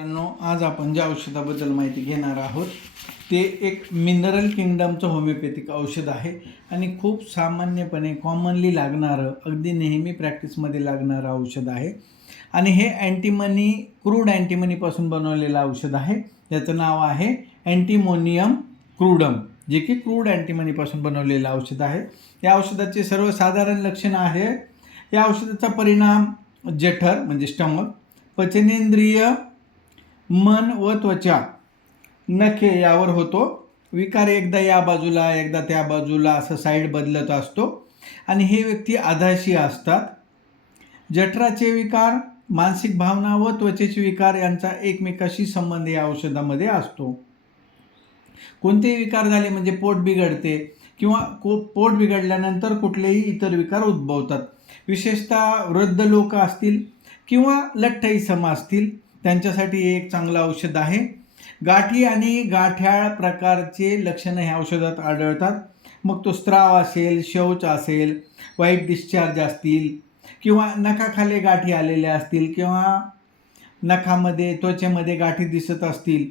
मित्रांनो, आज आपण ज्या औषधाबद्दल माहिती घेणार आहोत ते एक मिनरल किंगडमचं होमिओपॅथिक औषध आहे आणि खूप सामान्यपणे कॉमनली लागणारं, अगदी नेहमी प्रॅक्टिसमध्ये लागणारं औषध आहे. आणि हे अँटीमनी, क्रूड अँटीमनीपासून बनवलेलं औषध आहे. त्याचं नाव आहे अँटीमोनियम क्रूडम, जे की क्रूड अँटीमनीपासून बनवलेलं औषध आहे. या औषधाचे सर्वसाधारण लक्षणं आहे. या औषधाचा परिणाम जठर म्हणजे स्टमक, पचनेंद्रिय, मन व त्वचा, नखे यावर होतो. विकार एकदा या बाजूला एकदा त्या बाजूला असं साईड बदलत असतो आणि हे व्यक्ती आधाशी असतात. जठराचे विकार, मानसिक भावना व त्वचेचे विकार यांचा एकमेकाशी संबंध या औषधामध्ये असतो. कोणतेही विकार झाले म्हणजे पोट बिघडते किंवा पोट बिघडल्यानंतर कुठलेही इतर विकार उद्भवतात. विशेषतः वृद्ध लोक असतील किंवा लठ्ठ इसम असतील त्यांच्यासाठी हे एक चांगलं औषध आहे. गाठी आणि गाठ्याळ प्रकारचे लक्षणं ह्या औषधात आढळतात. मग तो स्त्राव असेल, शौच असेल, व्हाईट डिस्चार्ज असतील किंवा नखाखाली गाठी आलेल्या असतील किंवा नखामध्ये, त्वचेमध्ये गाठी दिसत असतील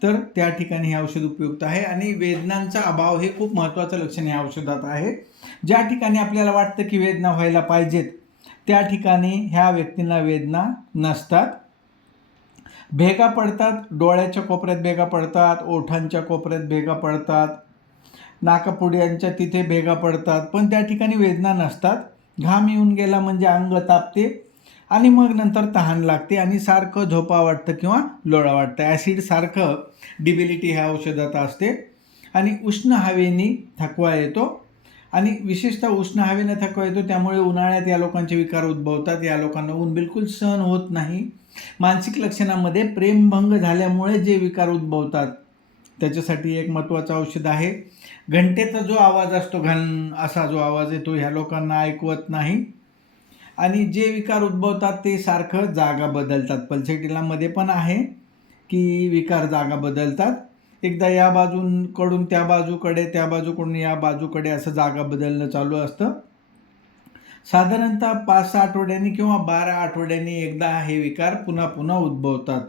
तर त्या ठिकाणी हे औषध उपयुक्त आहे. आणि वेदनांचा अभाव हे खूप महत्त्वाचं लक्षण या औषधात आहे. ज्या ठिकाणी आपल्याला वाटतं की वेदना व्हायला पाहिजेत त्या ठिकाणी ह्या व्यक्तींना वेदना नसतात. भेगा पडतात, डोळ्याच्या कोपऱ्यात भेगा पडतात, ओठांच्या कोपऱ्यात भेगा पडतात, नाकापुड्यांच्या तिथे भेगा पडतात, पण त्या ठिकाणी वेदना नसतात. घाम येऊन गेला म्हणजे अंग तापते आणि मग नंतर तहान लागते आणि सारखं झोपा वाटतं किंवा लोळा वाटतं. ॲसिडसारखं डिबिलिटी ह्या औषधात असते. आणि उष्ण हवेने थकवा येतो आणि विशेषतः उष्ण हवेने थकवा येतो, त्यामुळे उन्हाळ्यात या लोकांचे विकार उद्भवतात. या लोकांना ऊन बिलकुल सहन होत नाही. मानसिक लक्षणामध्ये प्रेमभंग झाल्यामुळे जे विकार उद्भवतात त्याच्यासाठी एक महत्त्वाचं औषध आहे. घंटेचा जो आवाज असतो, घन असा जो आवाज येतो, ह्या लोकांना ऐकवत नाही. आणि जे विकार उद्भवतात ते सारखं जागा बदलतात. पल्सेटिलामध्ये पण आहे की विकार जागा बदलतात. एकदा या बाजूकडून त्या बाजूकडे, त्या बाजूकडून या बाजूकडे असं जागा बदलणं चालू असतं. साधारणतः 5-6 आठवड्यांनी किंवा 12 आठवड्यांनी एकदा हे विकार पुन्हा पुन्हा उद्भवतात.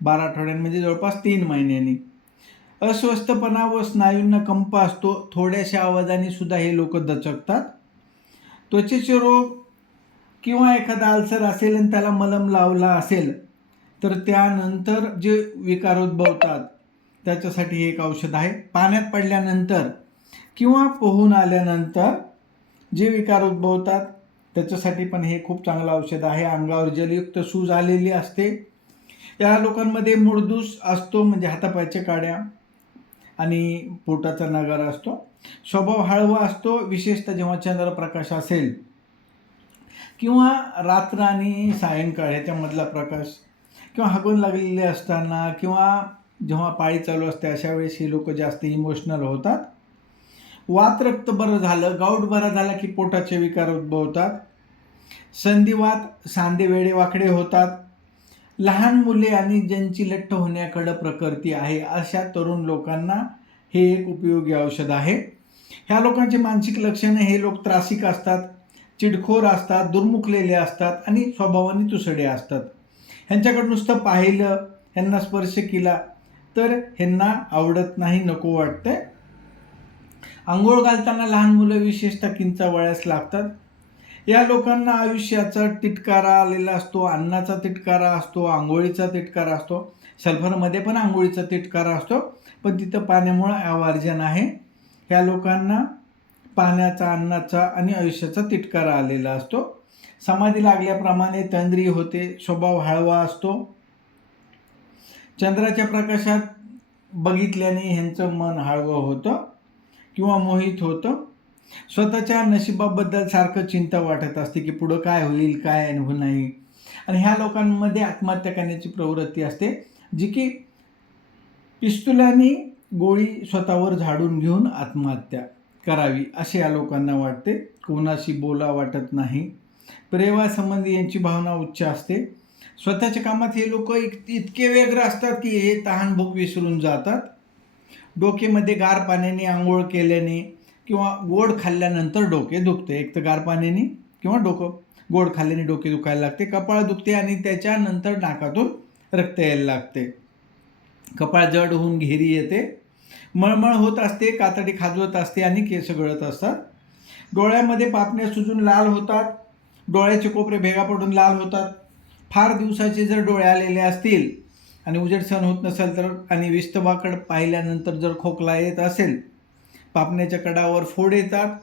12 आठवड्यांनी म्हणजे जवळपास 3 महिन्यांनी. अस्वस्थपणा व स्नायूंना कंप असतो. थोड्याशा आवाजाने सुद्धा हे लोक दचकतात. त्वचेचे रोग किंवा एखादा अल्सर असेल आणि त्याला मलम लावला असेल तर त्यानंतर जे विकार उद्भवतात त्याच्यासाठी हे एक औषध आहे. पाण्यात पडल्यानंतर किंवा पोहून आल्यानंतर जे विकार उद्भवतात त्याच्यासाठी पण हे खूप चांगलं औषध आहे. अंगावर जलयुक्त सूज आलेली असते. या लोकांमध्ये मुळदूस असतो म्हणजे हातापायच्या काड्या आणि पोटाचा नगारा असतो. स्वभाव हळवा असतो, विशेषतः जेव्हा चंद्रप्रकाश असेल किंवा रात्र आणि सायंकाळ ह्याच्यामधला प्रकाश किंवा हागून लागलेले असताना किंवा जेव्हा पाळी चालू असते अशा वेळेस हे लोक जास्त इमोशनल होतात. वात रक्त बरं झालं, गाऊट बरा झाला की पोटाचे विकार उद्भवतात. संधिवात, सांधे वेडे वाकडे होतात. लहान मुले आणि ज्यांची लठ्ठ होण्याकडं प्रकृती आहे अशा तरुण लोकांना हे एक उपयोगी औषध आहे. ह्या लोकांचे मानसिक लक्षणे, हे लोक त्रासिक असतात, चिडखोर असतात, दुर्मुखलेले असतात आणि स्वभावाने तुसडे असतात. ह्यांच्याकडे नुसतं पाहिलं, ह्यांना स्पर्श केला तर ह्यांना आवडत नाही, नको वाटते. आंघोळ घालताना लहान मुलं विशेषतः किंचावळ्यास लागतात. या लोकांना आयुष्याचा तिटकारा आलेला असतो, अन्नाचा तिटकारा असतो, आंघोळीचा तिटकारा असतो. सल्फरमध्ये पण आंघोळीचा तिटकारा असतो, पण तिथं पाण्यामुळं आवर्जन आहे. ह्या लोकांना पाण्याचा, अन्नाचा आणि आयुष्याचा तिटकारा आलेला असतो. समाधी लागल्याप्रमाणे तंद्री होते, स्वभाव हळवा असतो. चंद्राच्या प्रकाशात बघितल्याने ह्यांचं मन हळवं होतं किंवा मोहित होतं. स्वतःच्या नशिबाबद्दल सारखं चिंता वाटत असते की पुढं काय होईल, काय नाही. आणि ह्या लोकांमध्ये आत्महत्या करण्याची प्रवृत्ती असते, जी की पिस्तुलाने गोळी स्वतःवर झाडून घेऊन आत्महत्या करावी असे या लोकांना वाटते. कोणाशी बोला वाटत नाही. प्रेमासंबंधी यांची भावना उच्च असते. स्वतःच्या कामात हे लोक इतके व्यग्र असतात की हे तहान भूक विसरून जातात. डोकेमध्ये गार पाण्याने आंघोळ केल्याने किंवा गोड खाल्ल्यानंतर डोके दुखते. एक तर गार पाण्याने किंवा गोड खाल्ल्याने डोके दुखायला लागते, कपाळ दुखते आणि त्याच्यानंतर नाकातून रक्त यायला लागते, कपाळ जड होऊन घेरी येते, मळमळ होत असते, कातडी खाजवत असते आणि केस गळत असतात. डोळ्यामध्ये पापण्या सुजून लाल होतात, डोळ्याचे कोपरे भेगा पडून लाल होतात. फार दिवसाचे जर डोळे आलेले असतील आणि उजेड सहन होत नसेल तर, आणि विस्तवाकडे पाहिल्यानंतर जर खोकला येत असेल, पापण्याच्या कडावर फोड येतात,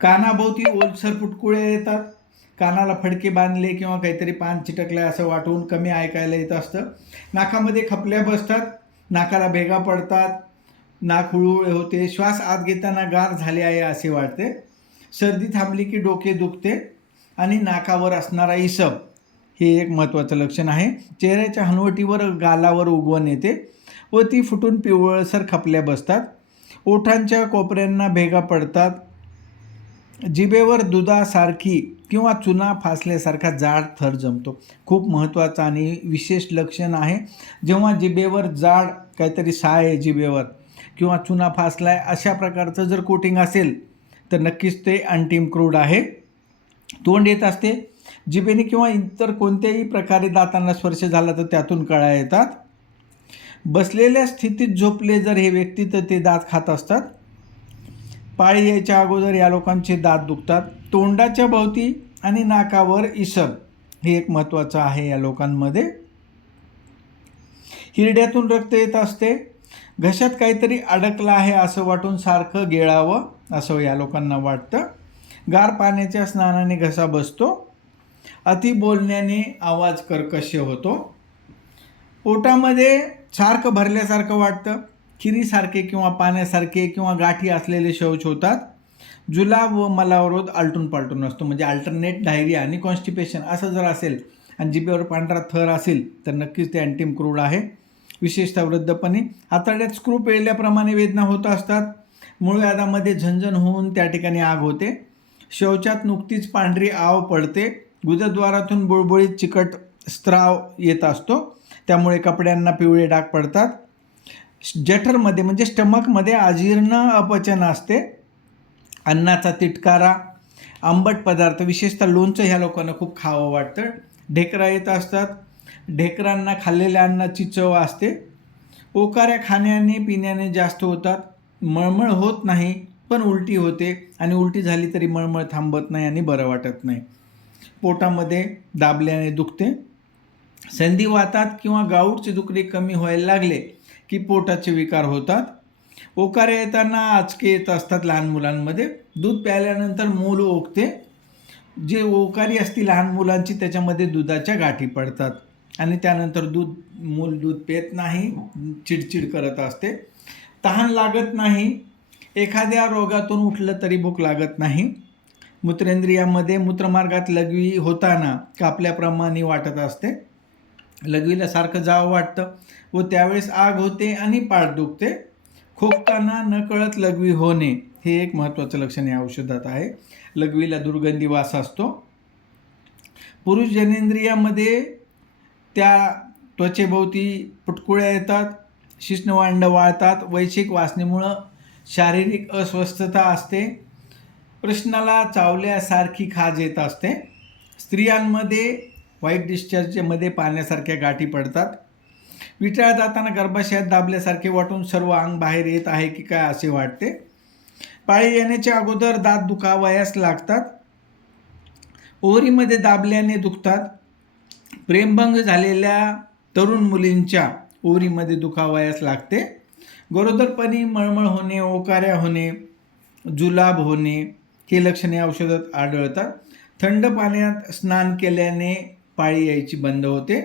कानाभोवती ओलसर पुटकुळे येतात, कानाला फडके बांधले किंवा काहीतरी पान चिटकले असं वाटून कमी ऐकायला येत असतं, नाकामध्ये खपल्या बसतात, नाकाला भेगा पडतात, नाक हुळहुळ होते, श्वास आत घेताना गार झाले आहे असे वाटते, सर्दी थांबली की डोके दुखते आणि नाकावर असणारा इसब हे एक महत्त्वाचं लक्षण आहे. चेहऱ्याच्या हनवटीवर गालावर उगवण येते व ती फुटून पिवळसर खपल्या बसतात, ओठांच्या कोपऱ्यांना भेगा पडतात, जिभेवर दुधासारखी किंवा चुना फासल्यासारखा जाड थर जमतो. खूप महत्त्वाचं आणि विशेष लक्षण आहे. जेव्हा जिभेवर जाड काहीतरी साय आहे जिभेवर किंवा चुना फासलाय अशा प्रकारचं जर कोटिंग असेल तर नक्कीच ते अंटिम क्रूड आहे. तोंड येत असते, जिभेने किंवा इतर कोणत्याही प्रकारे दातांना स्पर्श झाला तर त्यातून कळा येतात. बसलेल्या स्थितीत झोपले जर हे व्यक्ती तर ते दात खात असतात. पाळी यायच्या अगोदर या लोकांचे दात दुखतात. तोंडाच्या भोवती आणि नाकावर इसब हे एक महत्त्वाचं आहे या लोकांमध्ये. हिरड्यातून रक्त येत असते, घशात काहीतरी अडकलं आहे असं वाटून सारखं गिळावं असं या लोकांना वाटतं. गार पाण्याच्या स्नानाने घसा बसतो, अति बोलण्याने आवाज कर्कश होतो, पोटामध्ये सारखं भरल्यासारखं वाटतं, खिरीसारखे किंवा पाण्यासारखे किंवा गाठी असलेले शौच होतात, जुलाब व मलावरोध आलटून पालटून असतो, म्हणजे अल्टरनेट डायरिया आणि कॉन्स्टिपेशन असं जर असेल आणि जिभेवर पांढरा थर असेल तर नक्कीच ते अंटिम क्रूड आहे. विशेषतः वृद्धपणी आतड्यात स्क्रू पेळल्याप्रमाणे वेदना होत असतात, मूळव्याधामध्ये झणझण होऊन त्या ठिकाणी आग होते, शौचात नुकतीच पांढरी आव पडते, गुदद्वारातून बुळबुळीत चिकट स्त्राव येत असतो, त्यामुळे कपड्यांना पिवळे डाग पडतात, जठरमध्ये म्हणजे स्टमकमध्ये अजीर्ण अपचन असते, अन्नाचा तिटकारा, आंबट पदार्थ विशेषतः लोणचं ह्या लोकांना खूप खावं वाटतं, ढेकरा येत असतात, ढेकरांना खाल्लेल्या अन्नाची चव असते, ओकाऱ्या खाण्याने पिण्याने जास्त होतात, मळमळ होत नाही पण उलटी होते आणि उलटी झाली तरी मळमळ थांबत नाही आणि बरं वाटत नाही, पोटामध्ये दाबल्याने दुखते, संधिवातात किंवा गाऊटचे दुखणे कमी व्हायला लागले की पोटाचे विकार होतात, ओकारे येताना आचके येत असतात लहान मुलांमध्ये, दूध प्यायल्यानंतर मूल ओकते, जे ओकारी असती लहान मुलांची त्याच्यामध्ये दुधाच्या गाठी पडतात आणि त्यानंतर मूल दूध पित नाही, चिडचिड करत असते, तहान लागत नाही, एखाद्या रोगातून उठलं तरी भूक लागत नाही, मूत्रेंद्रियामध्ये मूत्रमार्गात लघवी होताना कापल्याप्रमाणे वाटत असते, लघवीला सारखं जावं वाटतं व त्यावेळेस आग होते आणि पाठ दुखते, खोकताना नकळत लघवी होणे हे एक महत्त्वाचं लक्षण या औषधात आहे. लघवीला दुर्गंधी वास असतो, पुरुष जनेंद्रियामध्ये त्या त्वचेभोवती पुटकुळ्या येतात, शिश्नवांड वाळतात, वैश्विक वासनेमुळं शारीरिक अस्वस्थता असते, प्रश्नाला चावल्यासारखी खाज येत असते, स्त्रियांमध्ये व्हाईट डिस्चार्जमध्ये पाण्यासारख्या गाठी पडतात, विटाळ जाताना गर्भाशयात दाबल्यासारखे वाटून सर्व अंग बाहेर येत आहे की काय असे वाटते, पाळी येण्याच्या अगोदर दात दुखावयास लागतात, ओहरीमध्ये दाबल्याने दुखतात, प्रेमभंग झालेल्या तरुण मुलींच्या ओहरीमध्ये दुखावयास लागते, गरोदरपणी मळमळ होणे, ओकाऱ्या होणे, जुलाब होणे हे लक्षणे औषधात आढळतात, थंड पाण्यात स्नान केल्याने पाळी यायची बंद होते,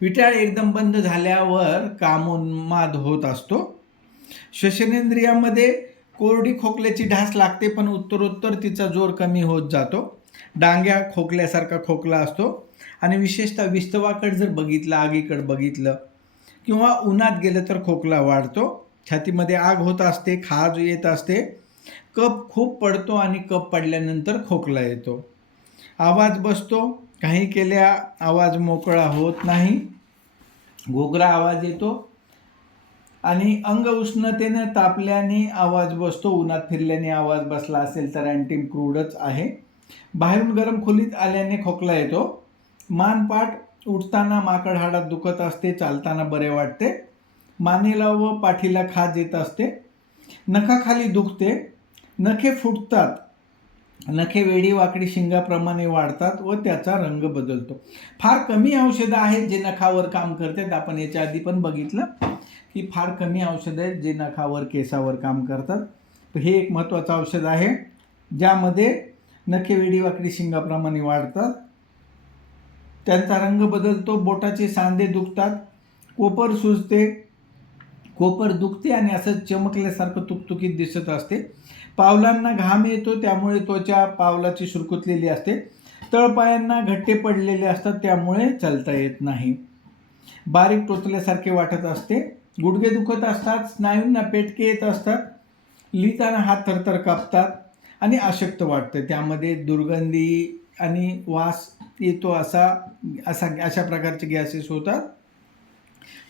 विटाळ एकदम बंद झाल्यावर कामोन्माद होत असतो, श्वसनेंद्रियामध्ये कोरडी खोकल्याची ढास लागते पण उत्तरोत्तर तिचा जोर कमी होत जातो, डांग्या खोकल्यासारखा खोकला असतो आणि विशेषतः विस्तवाकडे जर बघितलं, आगीकडे बघितलं किंवा उन्हात गेलं तर खोकला वाढतो, छातीमध्ये आग होत असते, खाज येत असते, कफ खूप पडतो आणि कफ पडल्यानंतर खोकला येतो, आवाज बसतो, काही केल्या आवाज मोकळा होत नाही, घोगरा आवाज येतो आणि अंग उष्णतेने तापल्याने आवाज बसतो, उन्हात फिरल्याने आवाज बसला असेल तर अँटिम क्रूडच आहे, बाहेरून गरम खोलीत आल्याने खोकला येतो, मानपाट उठताना माकड हाडात दुखत असते, चालताना बरे वाटते, मानेला व पाठीला खाज येत असते, नखाखाली दुखते, नखे फुटतात, नखे वेडी वाकडी शिंगाप्रमाणे वाढतात व त्याचा रंग बदलतो. फार कमी औषधं आहेत जे नखावर काम करतात. आपण याच्या आधी पण बघितलं की फार कमी औषधं आहेत जे नखावर केसावर काम करतात. हे एक महत्त्वाचं औषध आहे ज्यामध्ये नखे वेडी वाकडी शिंगाप्रमाणे वाढतात, त्यांचा रंग बदलतो, बोटाचे सांधे दुखतात, कोपर सुजते, कोपर दुखते आणि असं चमकल्यासारखं तुकतुकीत दिसत असते, पावलांना घाम येतो त्यामुळे त्वचा पावलाची सुरकुतलेली असते, तळपायांना घट्टे पडलेले असतात त्यामुळे चालता येत नाही, बारीक टोचल्यासारखे वाटत असते, गुडघे दुखत असतात, स्नायूंना पेटके येत असतात, लिहिताना हात थरथर कापतात आणि अशक्त वाटतं. त्यामध्ये दुर्गंधी आणि वास येतो अशा प्रकारचे गॅसेस होतात.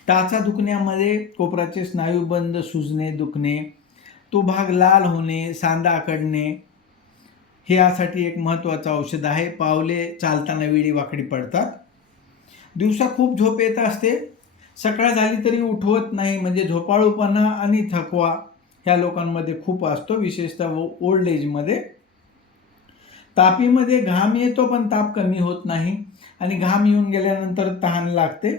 टाचा दुखण्यामध्ये कोपराचे स्नायू बंद, सुजणे, दुखणे, तो भाग लाल होणे, सांधा आकडणे हे यासाठी एक महत्त्वाचं औषध आहे. पावले चालताना वेडी वाकडी पडतात, दिवसा खूप झोप येत असते, सकाळ झाली तरी उठवत नाही, म्हणजे झोपाळूपणा आणि थकवा ह्या लोकांमध्ये खूप असतो, विशेषतः ओल्ड एजमध्ये. तापीमध्ये घाम येतो पण ताप कमी होत नाही आणि घाम येऊन गेल्यानंतर तहान लागते.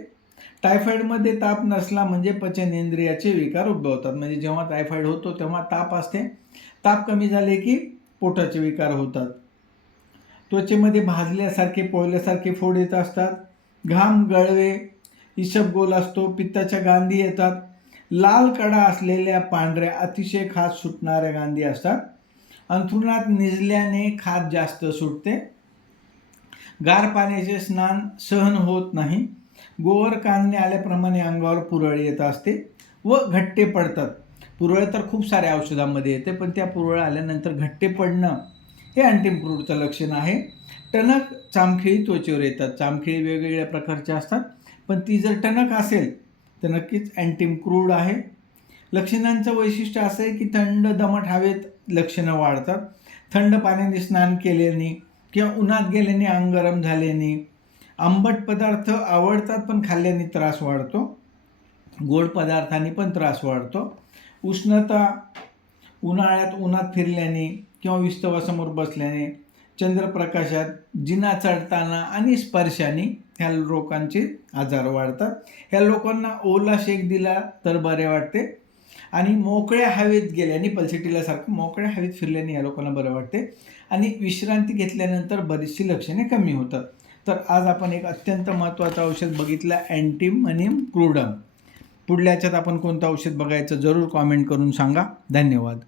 टायफॉईडमध्ये ताप नसला म्हणजे पचनेंद्रियाचे विकार उद्भवतात, म्हणजे जेव्हा टायफॉईड होतो तेव्हा ताप असते, ताप कमी झाले की पोटाचे विकार होतात. त्वचेमध्ये भाजल्यासारखे पोळल्यासारखे फोड येत असतात, घाम गळवे, हिशोब गोल असतो, पित्ताच्या गांधी येतात, लाल कडा असलेल्या पांढऱ्या अतिशय खाज सुटणाऱ्या गांधी असतात, अंथरुणात निजल्याने खाज जास्त सुटते, गार पाण्याचे स्नान सहन होत नाही, गोवर कांदणे आल्याप्रमाणे अंगावर पुरळ येत असते व घट्टे पडतात. पुरळ तर खूप साऱ्या औषधामध्ये येते, पण त्या पुरळ आल्यानंतर घट्टे पडणं हे अँटिमक्रूडचं लक्षण आहे. टणक चामखिळी त्वचेवर येतात, चामखिळी वेगवेगळ्या प्रकारच्या असतात, पण ती जर टणक असेल तर नक्कीच अँटिमक्रूड आहे. लक्षणांचं वैशिष्ट्य असं आहे की थंड दमट हवेत लक्षणं वाढतात, थंड पाण्याने स्नान केल्याने किंवा उन्हात गेल्याने अंग गरम झाल्याने, आंबट पदार्थ आवडतात पण खाल्ल्याने त्रास वाढतो, गोड पदार्थांनी पण त्रास वाढतो, उष्णता, उन्हाळ्यात उन्हात फिरल्याने किंवा विस्तवासमोर बसल्याने, चंद्रप्रकाशात, जिना चढताना आणि स्पर्शाने ह्या लोकांचे आजार वाढतात. ह्या लोकांना ओला शेक दिला तर बरे वाटते आणि मोकळ्या हवेत गेल्याने, पल्सिटिलासारखं मोकळ्या हवेत फिरल्याने ह्या लोकांना बरं वाटते आणि विश्रांती घेतल्यानंतर बरीचशी लक्षणे कमी होतात. तर आज आपण एक अत्यंत महत्त्वाचं औषध बघितलं, अँटिमनिम क्रूडम. पुढल्या याच्यात आपण कोणतं औषध बघायचं जरूर कॉमेंट करून सांगा. धन्यवाद.